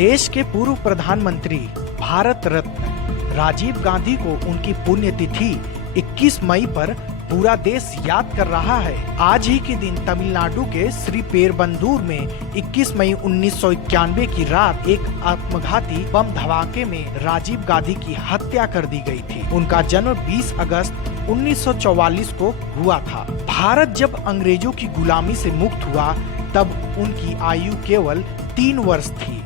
देश के पूर्व प्रधानमंत्री भारत रत्न राजीव गांधी को उनकी पुण्यतिथि 21 मई पर पूरा देश याद कर रहा है। आज ही के दिन तमिलनाडु के श्री पेरुंबदूर में 21 मई 1991 की रात एक आत्मघाती बम धमाके में राजीव गांधी की हत्या कर दी गई थी। उनका जन्म 20 अगस्त 1944 को हुआ था। भारत जब अंग्रेजों की गुलामी से मुक्त हुआ तब उनकी आयु केवल 3 वर्ष थी।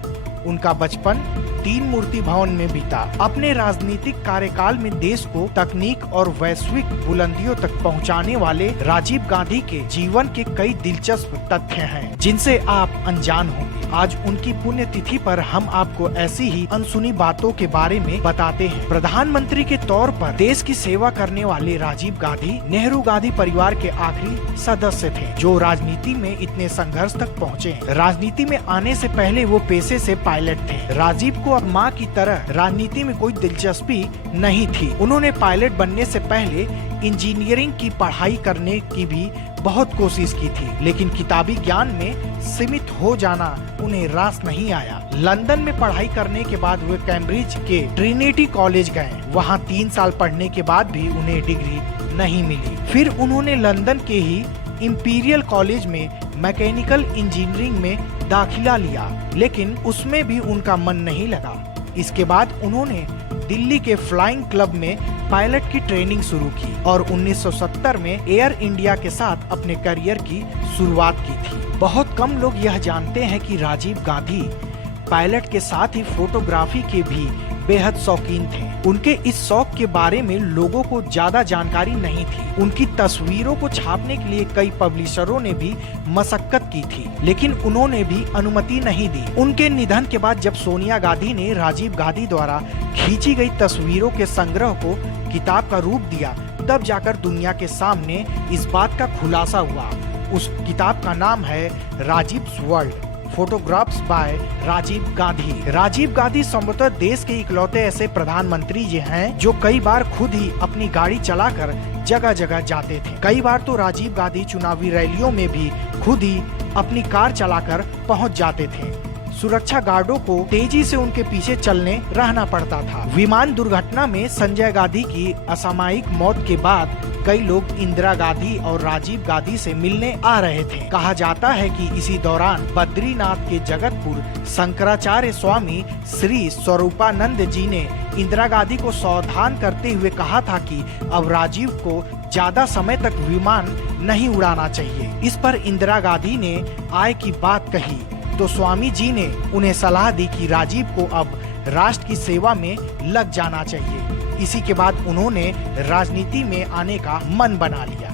उनका बचपन तीन मूर्ति भवन में बीता। अपने राजनीतिक कार्यकाल में देश को तकनीक और वैश्विक बुलंदियों तक पहुंचाने वाले राजीव गांधी के जीवन के कई दिलचस्प तथ्य हैं, जिनसे आप अनजान होंगे। आज उनकी पुण्यतिथि पर हम आपको ऐसी ही अनसुनी बातों के बारे में बताते हैं। प्रधानमंत्री के तौर पर देश की सेवा करने वाले राजीव गांधी नेहरू गांधी परिवार के आखिरी सदस्य थे, जो राजनीति में इतने संघर्ष तक पहुँचे। राजनीति में आने से पहले वो पेशे से पायलट थे। राजीव को अब माँ की तरह राजनीति में कोई दिलचस्पी नहीं थी। उन्होंने पायलट बनने से पहले इंजीनियरिंग की पढ़ाई करने की भी बहुत कोशिश की थी, लेकिन किताबी ज्ञान में सीमित हो जाना उन्हें रास नहीं आया। लंदन में पढ़ाई करने के बाद वे कैम्ब्रिज के ट्रिनिटी कॉलेज गए। वहाँ 3 साल पढ़ने के बाद भी उन्हें डिग्री नहीं मिली। फिर उन्होंने लंदन के ही इंपीरियल कॉलेज में मैकेनिकल इंजीनियरिंग में दाखिला लिया, लेकिन उसमें भी उनका मन नहीं लगा। इसके बाद उन्होंने दिल्ली के फ्लाइंग क्लब में पायलट की ट्रेनिंग शुरू की और 1970 में एयर इंडिया के साथ अपने करियर की शुरुआत की थी। बहुत कम लोग यह जानते हैं कि राजीव गांधी पायलट के साथ ही फोटोग्राफी के भी बेहद शौकीन थे। उनके इस शौक के बारे में लोगों को ज्यादा जानकारी नहीं थी। उनकी तस्वीरों को छापने के लिए कई पब्लिशरों ने भी मशक्कत की थी, लेकिन उन्होंने भी अनुमति नहीं दी। उनके निधन के बाद जब सोनिया गांधी ने राजीव गांधी द्वारा खींची गई तस्वीरों के संग्रह को किताब का रूप दिया, तब जाकर दुनिया के सामने इस बात का खुलासा हुआ। उस किताब का नाम है Rajiv's world, photographs by Rajiv Gandhi. Rajiv Gandhi संभवतः देश के इकलौते ऐसे प्रधानमंत्री जी हैं जो कई बार खुद ही अपनी गाड़ी चलाकर जगह जगह जाते थे। कई बार तो राजीव गांधी चुनावी रैलियों में भी खुद ही अपनी कार चलाकर पहुंच जाते थे। सुरक्षा गार्डों को तेजी से उनके पीछे चलने रहना पड़ता था। विमान दुर्घटना में संजय गांधी की असामयिक मौत के बाद कई लोग इंदिरा गांधी और राजीव गांधी से मिलने आ रहे थे। कहा जाता है कि इसी दौरान बद्रीनाथ के जगतपुर शंकराचार्य स्वामी श्री स्वरूपानंद जी ने इंदिरा गांधी को सावधान करते हुए कहा था कि अब राजीव को ज्यादा समय तक विमान नहीं उड़ाना चाहिए। इस पर इंदिरा गांधी ने आय की बात कही तो स्वामी जी ने उन्हें सलाह दी कि राजीव को अब राष्ट्र की सेवा में लग जाना चाहिए। इसी के बाद उन्होंने राजनीति में आने का मन बना लिया।